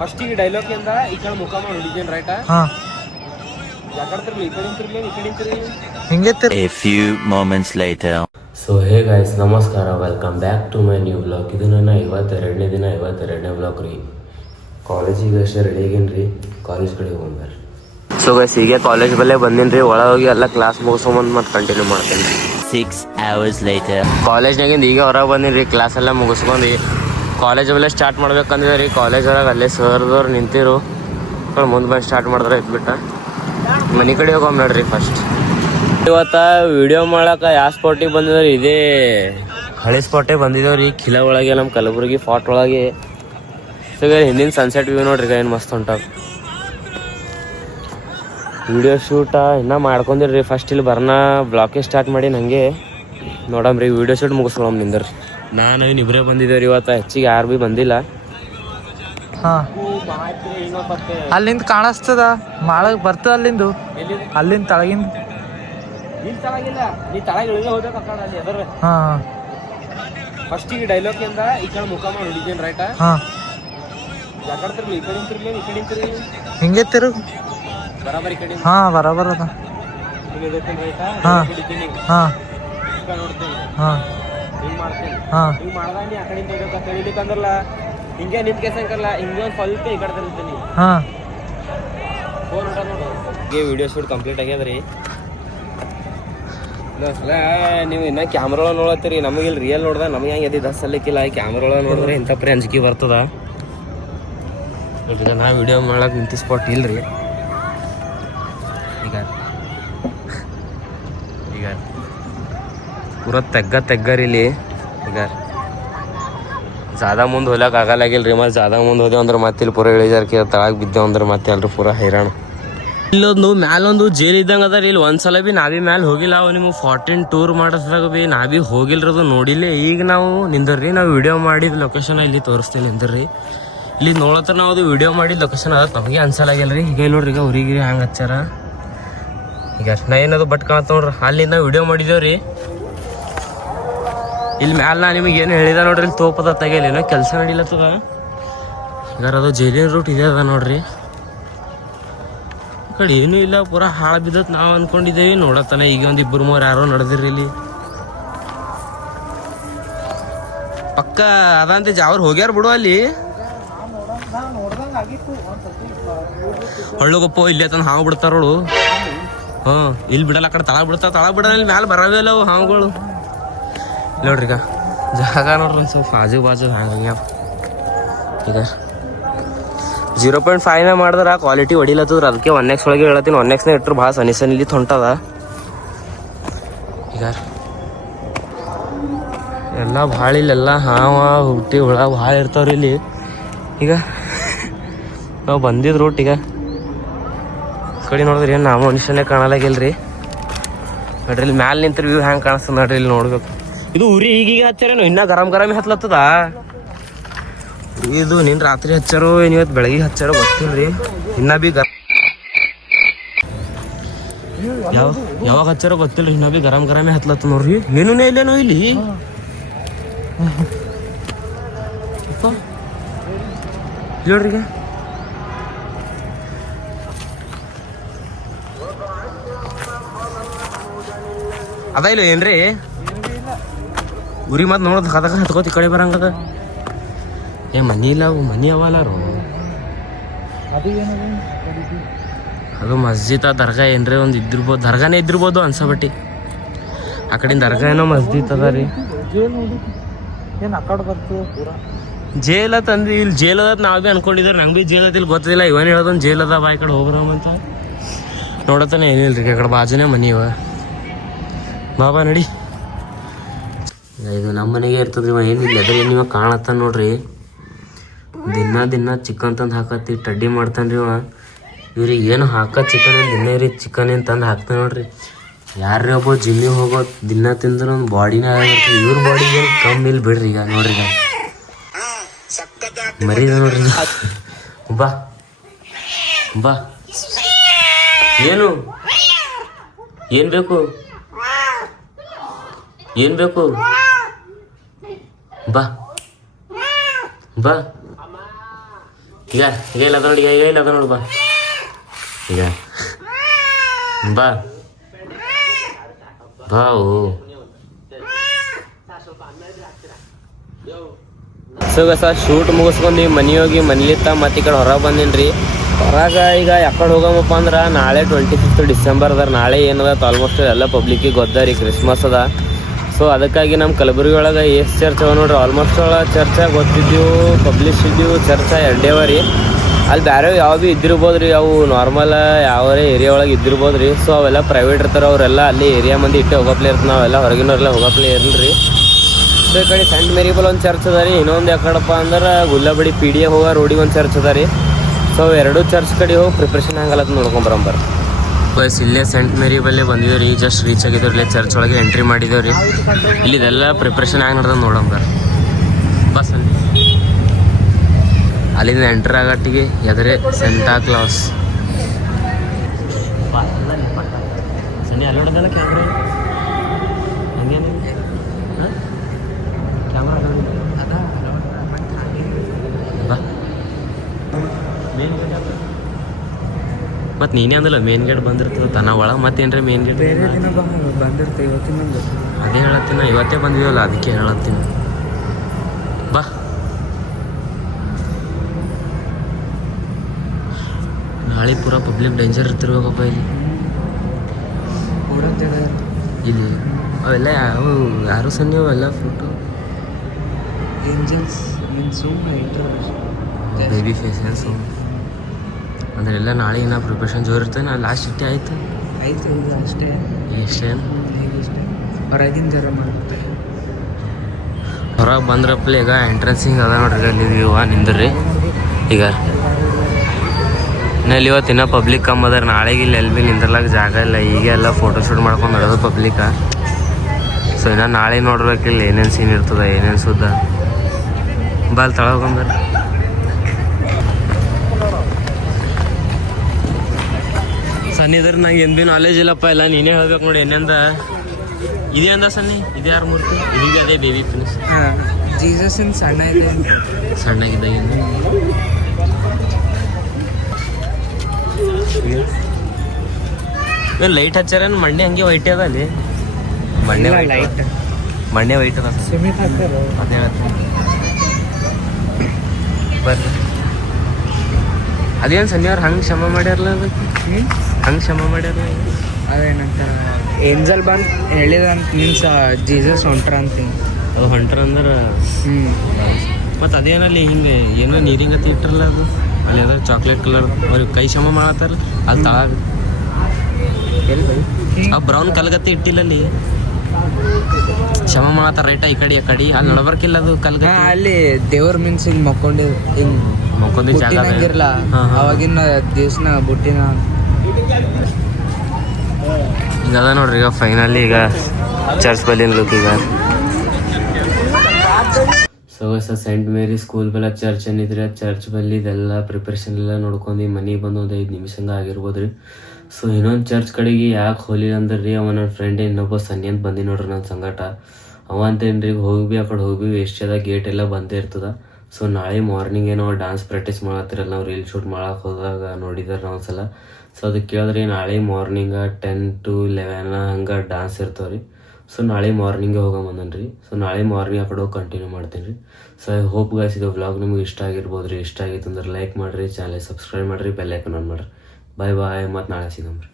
ಫಸ್ಟಿಗೆ ಡೈಲಾಗ್ನಿಂದ ಈ ಕಡೆ ಮುಖ ಮಾಡಿ ಹುಡುಗಿನ್ ರೈಟ್ ಯಾಕಡ್ತಿರ್ಲಿ ಈ ಕಡೆ ತಿರ್ಲಿ ಹಿಂಗೆ A few moments later. So hey guys ನಮಸ್ಕಾರ, welcome back to my new blog. ಇದು ನನ್ನ 52ನೇ ದಿನ 52ನೇ ಬ್ಲಾಗ್ ರೀ. ಕಾಲೇಜಿಗೆ ಅಷ್ಟೇ ರೆಡಿ ಆಗೇನಿ ರೀ, ಕಾಲೇಜ್ ಕಡೆ ಹೋಗ್ಬಾರ್ರಿ. ಸೊ ಗೈಸ್ ಹೀಗೆ ಕಾಲೇಜ್ ಬಲ್ಲೇ ಬಂದೀನಿ ರೀ. ಒಳಗೆ ಹೋಗಿ ಎಲ್ಲ ಕ್ಲಾಸ್ ಮುಗಿಸ್ಕೊಂಬಂದು ಮತ್ತೆ ಕಂಟಿನ್ಯೂ ಮಾಡ್ತೇನೆ ರೀ. 6 hours later. ಕಾಲೇಜ್ನಾಗಿಂದ ಈಗ ಹೊರಗೆ ಬಂದೀನಿ ರೀ. ಕ್ಲಾಸ್ ಎಲ್ಲ ಮುಗಿಸ್ಕೊಂಡು ಕಾಲೇಜ್ ಮೇಲೆ ಸ್ಟಾರ್ಟ್ ಮಾಡ್ಬೇಕಂದಿದೆ ರೀ. ಕಾಲೇಜ್ ಒಳಗೆ ಅಲ್ಲೇ ಸರ್ದವ್ರು ನಿಂತಿರು, ಮುಂದೆ ಬಂದು ಸ್ಟಾರ್ಟ್ ಮಾಡಿದ್ರೆ ಇಟ್ಬಿಟ್ಟ ಮನೆ ಕಡೆ ಹೋಗೋಮ್ ನೋಡ್ರಿ. ಫಸ್ಟ್ ಇವತ್ತ ವಿಡಿಯೋ ಮಾಡಕ್ಕೆ ಯಾವ ಸ್ಪಾಟಿಗೆ ಬಂದಿದ್ರಿ, ಇದೇ ಹಳೆ ಸ್ಪಾಟೇ ಬಂದಿದ್ದೇವೆ ರೀ. ಕಿಲ ಒಳಗೆ ನಮ್ಮ ಕಲಬುರಗಿ ಫಾರ್ಟ್ ಒಳಗೆ. ಸೊ ಹಿಂದಿನ ಸನ್ಸೆಟ್ ವ್ಯೂ ನೋಡ್ರಿ ಏನು ಮಸ್ತ್ ಹೊಂಟಾವ. ವಿಡಿಯೋ ಶೂಟ ಇನ್ನೂ ಮಾಡ್ಕೊಂಡಿರಿ. ಫಸ್ಟ್ ಇಲ್ಲಿ ಬರ್ನ ಬ್ಲಾಕೇ ಸ್ಟಾರ್ಟ್ ಮಾಡಿ ನನಗೆ ನೋಡಮ್ರಿ, ವಿಡಿಯೋ ಶೂಟ್ ಮುಗಿಸ್ಕೊಳಮ್ ನಿಂದ್ರಿ. ನಾನು ಇಬ್ಬರೇ ಬಂದಿದ್ದೇವೆ ರೀ ಇವತ್ತು, ಹೆಚ್ಚಿಗೆ ಯಾರು ಭೀ ಬಂದಿಲ್ಲ. ಅಲ್ಲಿಂದ ಕಾಣಿಸ್ತದ ಮಾಳಗ್ ಬರ್ತದ ಅಲ್ಲಿಂದು, ಅಲ್ಲಿಂದ ತಳಗಿಂದ. ಫಸ್ಟಿಗೆ ಡೈಲಾಗ್ನಿಂದ ಈ ಕಡೆ ಮುಖ ಮಾಡಿ ಹುಡುಗಿನ್ ರೈಟ್ ಯಾಕಡ್ತಿರ್ಲಿ ಈ ಕಡೆ ತಿರ್ಲಿ ಹಿಂಗೆ ತಿರುಗ್ ಬರಾಬರಿ ಕಡೆ ಬರಾಬರ್ ಅದ. ನೋಡ್ತೇನೆ ಹಾ ಹಿಂಗ್ ಮಾಡ್ತೇನೆ ಹಾ ಹಿಂಗ್ ಮಾಡ್ದಾಗ ನೀ ಆ ಕಡೆಯಿಂದ ಹಿಡಿಲಿಕ್ಕಂದ್ರಲ್ಲ ಹಿಂಗೆ ನಿಂತ್ ಕೇಸಂಕಲ್ಲ ಹಿಂಗೆ ಒಂದು ಸ್ವಲ್ಪ ಈ ಕಡೆ ತಿರುಗ್ತೀನಿ. ಹಾ ಫೋನ್ ಹೊಂಟ ನೋಡು. ಹೀಗೆ ವಿಡಿಯೋ ಶೂಟ್ ಕಂಪ್ಲೀಟ್ ಆಗ್ಯದ ರೀ. ಸಲ ನೀವು ಇನ್ನೂ ಕ್ಯಾಮ್ರಾ ಒಳಗೆ ನೋಡತ್ತೀರಿ, ನಮಗೆ ಇಲ್ಲಿ ರಿಯಲ್ ನೋಡ್ದ ನಮಗೆ ಹೆಂಗೆ ಎದ್ದು ಸಲ್ಲಿಕ್ಕಿಲ್ಲ. ಈ ಕ್ಯಾಮ್ರಾ ಒಳಗೆ ನೋಡಿದ್ರೆ ಇಂಥ ಪರಿ ಅಂಜಿಕೆ ಬರ್ತದ. ಈಗ ನಾ ವಿಡಿಯೋ ಮಾಡಕ್ಕೆ ನಿಂತಿ ಸ್ಪಾಟ್ ಇಲ್ರಿ. ಈಗ ಪೂರ ತೆಗ್ಗರಿ ಇಲ್ಲಿ. ಈಗ ಜಾದ ಮುಂದೆ ಹೋಗ್ಲಕ್ಕೆ ಆಗಲ್ಲಾಗಿಲ್ಲ ರೀ. ಮತ್ತೆ ಜಾದ ಮುಂದೆ ಹೋದೆವು ಅಂದ್ರೆ ಮತ್ತೆ ಇಲ್ಲಿ ಪೂರ ಇಳಿಜಾರ್ಕಿ ತಳಗೆ ಬಿದ್ದೇವು ಅಂದ್ರೆ ಮತ್ತೆ ಎಲ್ಲರೂ ಪೂರ ಹೈರಾಣ. ಇಲ್ಲೊಂದು ಮ್ಯಾಲೊಂದು ಜೈಲ್ ಇದ್ದಂಗೆ ಅದ ರೀ. ಇಲ್ಲಿ ಒಂದ್ಸಲ ಭೀ ನಾ ಭೀ ಮ್ಯಾಲೆ ಹೋಗಿಲ್ಲ. ಅವು ನಿಮಗೆ 14 ಟೂರ್ ಮಾಡಿಸಿದಾಗ ಭೀ ನಾ ಭೀ ಹೋಗಿಲ್ರದು ನೋಡಿಲ್ಲ. ಈಗ ನಾವು ನಿಂದ್ರಿ, ನಾವು ವಿಡಿಯೋ ಮಾಡಿದ ಲೊಕೇಶನ್ ಇಲ್ಲಿ ತೋರಿಸ್ತೇನೆ ನಿಂದ್ರಿ. ಇಲ್ಲಿ ನೋಡತ್ರ ನಾವು ಅದು ವಿಡಿಯೋ ಮಾಡಿದ ಲೊಕೇಶನ್ ಅದ, ನಮಗೆ ಅನ್ಸಲಾಗಿಲ್ಲ ರೀ. ಈಗ ನೋಡ್ರಿ, ಈಗ ಊರಿಗೆ ಹ್ಯಾಂಗೆ ಹಚ್ಚಾರ. ಈಗ ನಾ ಏನದು ಬಟ್ ಕಾಣತ್ತ ನೋಡ್ರಿ, ಅಲ್ಲಿಂದ ವಿಡಿಯೋ ಮಾಡಿದೇವ್ ರೀ. ಇಲ್ಲಿ ಮ್ಯಾಲ ನಾ ನಿಮಗೆ ಏನು ಹೇಳಿದ ನೋಡ್ರಿ, ಇಲ್ಲಿ ತೋಪದ ತೆಗಿಯಲ್ಲ, ಏನೋ ಕೆಲಸ ನಡಿಲತ್ತದ. ಈಗ ಅದು ಜೈಲಿನ ರೂಟ್ ಇದೆ ಅದ ನೋಡ್ರಿ. ಈ ಕಡೆ ಏನೂ ಇಲ್ಲ, ಪೂರ ಹಾಳು ಬಿದ್ದತ್ ನಾವು ಅನ್ಕೊಂಡಿದ್ದೇವೆ. ನೋಡತ್ತಾನೆ ಈಗ ಒಂದು 2-3 ಯಾರೋ ನಡೆದಿರಿ ಇಲ್ಲಿ ಪಕ್ಕ ಅದಂತ ಅವ್ರು ಹೋಗ್ಯಾರ ಬಿಡು. ಅಲ್ಲಿ ಹಳ್ಳುಗಪ್ಪ ಇಲ್ಲಿ ತನ ಹಾವು ಬಿಡ್ತಾರೋಳು. ಇಲ್ಲಿ ಬಿಡಲ್ಲ, ಆ ಕಡೆ ತಳ ಬಿಡಲ್ಲ. ಇಲ್ಲಿ ಮ್ಯಾಲೆ ಬರವೇ ಇಲ್ಲ ಅವು ಹಾವುಗಳು. ನೋಡ್ರಿ ಈಗ ಜಾಗ ನೋಡ್ರಿ ಸ್ವಲ್ಪ ಆಜು ಬಾಜು ಹಂಗೆ. ಈಗ 0.5 ಮಾಡಿದ್ರೆ ಕ್ವಾಲಿಟಿ ಹೊಡಿಲತ್ತದ್ರ. ಅದಕ್ಕೆ 1x ಒಳಗೆ ಹೇಳತ್ತೀನಿ. 1x ಇಟ್ಟರು ಭಾಳ ಸನಿ ಇಲ್ಲಿ ಹೊಂಟದ. ಈಗ ಎಲ್ಲ ಭಾಳ ಇಲ್ಲೆಲ್ಲ ಹಾವ ಹುಟ್ಟಿ ಹುಳ ಭಾಳ ಇರ್ತಾವ್ರಿ ಇಲ್ಲಿ. ಈಗ ನಾವು ಬಂದಿದ್ದು ರೂಟ್ ಈಗ ಕಡೆ ನೋಡಿದ್ರಿ ಏನು ನಾವು ಮನುಷ್ಯನೇ ಕಾಣಲಾಗಿಲ್ರಿ. ನೋಡ್ರಿ ಇಲ್ಲಿ ಮ್ಯಾಲೆ ನಿಂತ್ರಿ ವ್ಯೂ ಹ್ಯಾಂಗೆ ಕಾಣಿಸ್ತದೆ ನೋಡ್ರಿ. ಇಲ್ಲಿ ನೋಡ್ಬೇಕು. ಇದು ಉರಿ ಈಗೀಗ ಹಚ್ಚಾರೇನು, ಇನ್ನೂ ಗರಂ ಹತ್ಲತ್ತದ. ಇದು ನಿನ್ನ ರಾತ್ರಿ ಹಚ್ಚಾರೋ ಏನು ಇವತ್ತು ಬೆಳಗ್ಗೆ ಹಚ್ಚಾರೋ ಗೊತ್ತಿಲ್ಲ ರೀ. ಇನ್ನೂ ಭೀ ಯಾವಾಗ ಹಚ್ಚಾರೋ ಗೊತ್ತಿಲ್ಲ ರೀ. ಇನ್ನೂ ಭೀ ಗರಮೇ ಹತ್ಲತ್ತ ನೋಡ್ರಿ. ಏನೂ ಇಲ್ಲೇನೋ ಇಲ್ಲಿ ನೋಡ್ರಿ. ಈಗ ಅದ ಇಲ್ಲ ಏನ್ರಿ ಉರಿ ಮತ್ತೆ ನೋಡೋದು ಕದಕ ಹತ್ಕೋತಿ ಈ ಕಡೆ ಬರಂಗದ. ಮನಿ ಇಲ್ಲ, ಅವು ಮನಿ ಅವಲ್ಲಾರು. ಅದು ಮಸ್ಜಿದ್ ದರ್ಗಾ ಏನ್ರಿ ಒಂದು ಇದ್ದಿರ್ಬೋದು, ದರ್ಗಾನೇ ಇದ್ದಿರ್ಬೋದು ಅನ್ಸಬಟ್ಟಿ. ಆ ಕಡೆಯಿಂದ ದರ್ಗಾ ಏನೋ ಮಸ್ಜಿದ್ ಅದ ರೀ. ಜೇಲ್ ತಂದು ಇಲ್ಲಿ ಜೇಲ್ ಅದ ನಾವು ಭೀ ಅನ್ಕೊಂಡಿದ್ರೆ, ನಂಗೆ ಭೀ ಜೇಲ್ ಅದ ಇಲ್ಲಿ ಗೊತ್ತಿಲ್ಲ. ಇವನ್ ಹೇಳೋದೊಂದು ಜೇಲ್ ಅದ ಬಾ ಈ ಕಡೆ ಹೋಗ್ರಮಂತ. ನೋಡತ್ತಾನೆ ಏನಿಲ್ರಿ, ಆ ಕಡೆ ಬಾಜುನೇ ಮನಿ ಇವ. ಬಾಬಾ ನಡಿ. ಇದು ನಮ್ಮ ಮನೆಗೆ ಇರ್ತದ್ರಿ. ಏನಿಲ್ಲ ಅದ್ರ ಏನು ಇವಾಗ ಕಾಣತ್ತ ನೋಡ್ರಿ. ದಿನ ಚಿಕನ್ ತಂದು ಹಾಕತ್ತಿ ಟಡ್ಡಿ ಮಾಡ್ತಾನೆ ರೀ ಇವ. ಇವ್ರಿಗೆ ಏನು ಚಿಕನ್ ದಿನ ರೀ, ಚಿಕನ್ ಏನು ತಂದು ಹಾಕ್ತಾನೆ ನೋಡ್ರಿ. ಯಾರ್ರೀ ಒಬ್ಬ ಜಿಮ್ಮಿಗೆ ಹೋಗೋ ದಿನ ತಿಂದ್ರೆ ಒಂದು ಬಾಡಿನ ಆಗಿರ್ತದೆ. ಇವ್ರ ಬಾಡಿಗೆ ಏನು ಕಮ್ಮಿ ಇಲ್ಲ ಬಿಡ್ರಿ. ಈಗ ನೋಡ್ರಿ, ಈಗ ಮರಿದ ನೋಡ್ರಿ. ಬಾ ಏನು ಬೇಕು, ಏನು ಬೇಕು? ಬಾ ಈಗ ಈಗ ಇಲ್ಲ ಅದ ನೋಡಿ, ಈಗ ಇಲ್ಲ ಅದ ನೋಡಿ, ಬಾ ಈಗ ಬಾ ಬಾವು. ಸೊ ಶೂಟ್ ಮುಗಿಸ್ಕೊಂಡು ಮನೆ ಹೋಗಿ ಮನೇಲಿತ್ತ ಮತ್ತು ಈ ಕಡೆ ಹೊರಗೆ ಬಂದೀನಿ ರೀ. ಹೊರಗೆ ಈಗ ಯಾಕಡೆ ಹೋಗಮಪ್ಪ ಅಂದ್ರೆ ನಾಳೆ 25 ಡಿಸೆಂಬರ್ ಅದ. ನಾಳೆ ಏನದ ಆಲ್ಮೋಸ್ಟ್ ಎಲ್ಲ ಪಬ್ಲಿಕ್ಕಿಗೆ ಗೊತ್ತ ರೀ, ಕ್ರಿಸ್ಮಸ್ ಅದ. ಸೊ ಅದಕ್ಕಾಗಿ ನಮ್ಮ ಕಲಬುರಗಿ ಒಳಗೆ ಎಷ್ಟು ಚರ್ಚ್ ಅವ ನೋಡ್ರಿ, ಆಲ್ಮೋಸ್ಟ್ ಚರ್ಚ ಗೊತ್ತಿದ್ದೀವು, ಪಬ್ಲಿಷ್ ಇದ್ದೀವು ಚರ್ಚ ಎರಡೇ ಅವ ರೀ. ಅಲ್ಲಿ ಬೇರೆ ಯಾವ ಭೀ ಇದ್ದಿರ್ಬೋದು ರೀ, ಅವು ನಾರ್ಮಲ್ ಯಾವರೇ ಏರಿಯಾ ಒಳಗೆ ಇದ್ದಿರ್ಬೋದು ರೀ. ಸೊ ಅವೆಲ್ಲ ಪ್ರೈವೇಟ್ ಇರ್ತಾರೆ, ಅವರೆಲ್ಲ ಅಲ್ಲಿ ಏರಿಯಾ ಮಂದಿ ಇಟ್ಟೆ ಹೋಗಪ್ಲೆ ಇರ್ತಾರೆ, ನಾವೆಲ್ಲ ಹೊರಗಿನವರೆಲ್ಲ ಹೋಗಪ್ಲೆ ಇರಲಿ ರೀ. ಸೊ ಈ ಕಡೆ ಸೆಂಟ್ ಮೇರಿಬಲ್ ಒಂದು ಚರ್ಚ್ ಅದ ರೀ, ಇನ್ನೊಂದು ಯಾಕಡಪ್ಪ ಅಂದ್ರೆ ಗುಲ್ಲಬಡಿ PDA ಹೋಗೋ ರೋಡಿಗೆ ಒಂದು ಚರ್ಚ್ ಅದ ರೀ. ಸೊ ಎರಡೂ ಚರ್ಚ್ ಕಡೆ ಹೋಗಿ ಪ್ರಿಪ್ರೇಷನ್ ಹಂಗಲ್ಲತ್ತ ನೋಡ್ಕೊಂಬರಂಬರ್. ಬಸ್ ಇಲ್ಲೇ ಸೆಂಟ್ ಮೇರಿ ಬಲ್ಲೇ ಬಂದಿದ್ದೇವೆ ರೀ, ಜಸ್ಟ್ ರೀಚ್ ಆಗಿದ್ದೇವೆ. ಇಲ್ಲೇ ಚರ್ಚ್ ಒಳಗೆ ಎಂಟ್ರಿ ಮಾಡಿದ್ದೇವೆ ರೀ. ಇಲ್ಲಿ ಇದೆಲ್ಲ ಪ್ರಿಪ್ರೇಷನ್ ಆಗಿ ನೋಡ್ದಂಗೆ ನೋಡಂಬರ್. ಬಸ್ ಅಲ್ಲಿಂದ ಎಂಟ್ರ್ ಆಗಟ್ಟಿಗೆ ಎದುರೇ ಸೆಂಟಾ ಕ್ಲಾಸ್. ಸಣ್ಣ ಅಲ್ಲೋಡದಲ್ಲ ಕ್ಯಾಮ್ರಾ, ಹಂಗೇನು ಕ್ಯಾಮ್ರಾ ಬಾ ಮೇನ್ ಗೇಟ್ ಮತ್ತು ನೀನೇ ಅಂದಲ್ಲ ಮೇನ್ ಗೇಟ್ ಬಂದಿರ್ತದೆ ತನ ಒಳಗೆ. ಮತ್ತೇನ್ರಿ ಮೇನ್ ಗೇಟ್ ಬೇರೆ ದಿನ ಬಂದಿರ್ತೇವೆ, ಇವತ್ತಿನ ಅದೇ ಹೇಳತ್ತೀನಿ, ಇವತ್ತೇ ಬಂದ್ವಿವಲ್ಲ ಅದಕ್ಕೆ ಹೇಳತ್ತೀನಿ. ಬಾ ನಾಳೆ ಪೂರಾ ಪಬ್ಲಿಕ್ ಡೇಂಜರ್ ಇರ್ತಿರ್ಬೇಕಪ್ಪ ಇಲ್ಲಿ. ಇಲ್ಲಿ ಅವೆಲ್ಲ ಯಾರು ಸನ್ನಿ ಅವೆಲ್ಲ ಫೋಟೋ ಏಂಜಲ್ಸ್ ಬೇಬಿ ಫೇಸಸ್ ಅಂದ್ರೆ ಎಲ್ಲ ನಾಳೆ ಇನ್ನ ಪ್ರಿಪ್ರೇಷನ್ ಜೋರು ಇರ್ತೇನೆ. ನಾ ಲಾಸ್ಟ್ ಇಟ್ಟೆ ಆಯ್ತು ಅಷ್ಟೇ ಎಷ್ಟೇನು ಹೊರಗಿನ ಜರ ಮಾಡ್ತಾರೆ. ಹೊರಗೆ ಬಂದ್ರಪ್ಲೆ ಈಗ ಎಂಟ್ರೆನ್ಸಿಂಗ್ ಅದ ನೋಡ್ರಿ, ಅಲ್ಲಿ ವ್ಯೂವ ನಿಂದ್ರಿ. ಈಗ ಇಲ್ಲಿ ಇವತ್ತು ಇನ್ನೂ ಪಬ್ಲಿಕ್ ಕಮ್ಮಿ ಅದಾರ. ನಾಳೆಗೆ ಇಲ್ಲಿ ಎಲ್ಲಿ ಭೀ ನಿಂದ್ರಲಾಗ ಜಾಗ ಇಲ್ಲ. ಈಗ ಎಲ್ಲ ಫೋಟೋ ಶೂಟ್ ಮಾಡ್ಕೊಂಡು ನಡೆಯೋದು ಪಬ್ಲಿಕ. ಸೊ ಇನ್ನು ನಾಳೆ ನೋಡ್ಬೇಕಿಲ್ಲ ಏನೇನು ಸೀನ್ ಇರ್ತದೆ, ಏನೇನು ಸುದ್ದ. ಬಾ ಅಲ್ಲಿ ತಳ ಹೋಗಂಬರ್ರಿ. ಸನ್ನಿದ್ರ ನಂಗೆ ಏನು ಭೀ ನಾಲೆಜ್ ಇಲ್ಲಪ್ಪ, ಎಲ್ಲ ನೀನೇ ಹೇಳ್ಬೇಕು ನೋಡಿ ಏನೇಂದ. ಇದೇ ಅಂದ ಸನ್ನಿ, ಇದು ಯಾರು ಮೂರ್ತಿ? ಇದೀಗ ಅದೇ ಬೇಬಿ ಪ್ರಿನ್ಸ್ ಜೀಸಸ್ ಇನ್ ಸಣ್ಣ ಇದೆ, ಸಣ್ಣಗಿದ್ದಾಗ ಲೈಟ್ ಹಚ್ಚಾರ ಮಂಡೆ ಹಂಗೆ ವೈಟ್ ಅದ ಅಲ್ಲಿ. ಮಂಡೆ ಲೈಟ್ ಮಂಡೆ ವೈಟ್ ಅದ, ಸಿಮೆಂಟ್ ಹಾಕ್ತಾರ. ಅದೇ ಹೇಳ್ತೀನಿ ಬರ್ರಿ. ಅದೇನು ಸನ್ನಿಯವ್ರು ಹಂಗೆ ಕ್ಷಮ ಮಾಡ್ಯಾರಲ್ಲ, ಅದಕ್ಕೆ ಹಂಗೆ ಕ್ಷಮ ಮಾಡ್ಯಾರ. ಅದೇನಂತ ಏಂಜಲ್ ಬಂದು ಹೇಳಿದಂತ ಮೀನ್ಸ್ ಜೀಸಸ್ ಹೊಂಟ್ರ ಅಂತೀನಿ. ಅದು ಹೊಂಟ್ರ ಅಂದ್ರೆ ಮತ್ತು ಅದೇನಲ್ಲಿ ಹಿಂಗೆ ಏನೋ ನೀರಿಂಗತ್ತೆ ಇಟ್ಟರಲ್ಲ, ಅದು ಅಲ್ಲಿ ಅದ್ರ ಚಾಕ್ಲೇಟ್ ಕಲರ್ ಅವ್ರಿಗೆ ಕೈ ಕ್ಷಮ ಮಾಡತ್ತಾರ ಅಲ್ಲಿ ತಳಗ. ಆ ಬ್ರೌನ್ ಕಲ್ಗತ್ತೆ ಇಟ್ಟಿಲ್ಲ ಅಲ್ಲಿ ಕ್ಷಮ ಮಾಡತ್ತಾರ ರೈಟ. ಈ ಕಡೆ ಅಲ್ಲಿ ನಡಬರ್ಕಿಲ್ಲ ಅದು ಕಲ್ಗ. ಅಲ್ಲಿ ದೇವ್ರ ಮೀನ್ಸ್ ಹಿಂಗೆ ಮಕ್ಕೊಂಡು ಹಿಂಗೆ ಮಕ್ಕೊಂದಿ ಜಾಗ ಬುಟ್ಟಿನಂಗಿರಲ್ಲ, ಅವಾಗಿನ ದಿವ್ಸನ ಬುಟ್ಟಿನ ಈಗ ಅದ ನೋಡ್ರಿ. ಈಗ ಫೈನಲಿ ಈಗ ಚರ್ಚ್ ಬಲ್ಲಿನ ಲುಕ್ ಈಗ. ಸೊ ಸೆಂಟ್ ಮೇರಿ ಸ್ಕೂಲ್ ಬಲ್ಲ ಚರ್ಚ್ ಏನಿದ್ರಿ, ಆ ಚರ್ಚ್ ಬಲ್ಲಿ ಇದೆಲ್ಲ ಪ್ರಿಪ್ರೇಷನ್ ಎಲ್ಲ ನೋಡ್ಕೊಂಡು ಮನೆಗೆ ಬಂದು ಒಂದು 5 ನಿಮಿಷಂಗ ಆಗಿರ್ಬೋದು ರೀ. ಸೊ ಇನ್ನೊಂದು ಚರ್ಚ್ ಕಡೆಗೆ ಯಾಕೆ ಹೋಲಿಲ್ಲ ಅಂದ್ರೆ ರೀ, ಅವ ನನ್ನ ಫ್ರೆಂಡ್ ಇನ್ನೊಬ್ಬ ಸನ್ನಿ ಅಂತ ಬಂದಿ ನೋಡ್ರಿ ನನ್ನ ಸಂಗಟ. ಅವ ಅಂತೇನ್ರಿ ಹೋಗಿ ಆ ಕಡೆ ಹೋಗಿ ವೇಸ್ಟ್ ಅದ, ಗೇಟ್ ಎಲ್ಲ ಬಂದೇ ಇರ್ತದ. ಸೊ ನಾಳೆ ಮಾರ್ನಿಂಗ್ ಏನೋ ಡ್ಯಾನ್ಸ್ ಪ್ರಾಕ್ಟೀಸ್ ಮಾಡತ್ತಿರಲ್ಲ, ನಾವು ರೀಲ್ ಶೂಟ್ ಮಾಡಕ್ಕೆ ಹೋದಾಗ ನೋಡಿದಾರೆ ನಾವು ಒಂದ್ಸಲ. ಸೊ ಅದಕ್ಕೆ ಕೇಳಿದ್ರಿ ನಾಳೆ ಮಾರ್ನಿಂಗ 10 to 11 ಹಂಗೆ ಡ್ಯಾನ್ಸ್ ಇರ್ತಾವೆ ರೀ. ಸೊ ನಾಳೆ ಮಾರ್ನಿಂಗೇ ಹೋಗಂಬಂದನ್ ರೀ. ಸೊ ನಾಳೆ ಮಾರ್ನಿಂಗ್ ಆ ಕಡೆ ಹೋಗಿ ಕಂಟಿನ್ಯೂ ಮಾಡ್ತೀನಿ ರೀ. ಸೊ ಐ ಹೋಪ್ ಗಾಯ್ಸ್ ಇದು ವ್ಲಾಗ್ ನಿಮ್ಗೆ ಇಷ್ಟ ಆಗಿರ್ಬೋದು ರೀ. ಇಷ್ಟ ಆಗಿತ್ತು ಅಂದ್ರೆ ಲೈಕ್ ಮಾಡಿರಿ, ಚಾನಲ್ ಸಬ್ಸ್ಕ್ರೈಬ್ ಮಾಡಿರಿ, ಬೆಲ್ ಐಕನ್ ಆನ್ ಮಾಡಿರಿ. ಬಾಯ್ ಬಾಯ್, ಮತ್ತು ನಾಳೆ ಸಿಗಂಬ್ರಿ.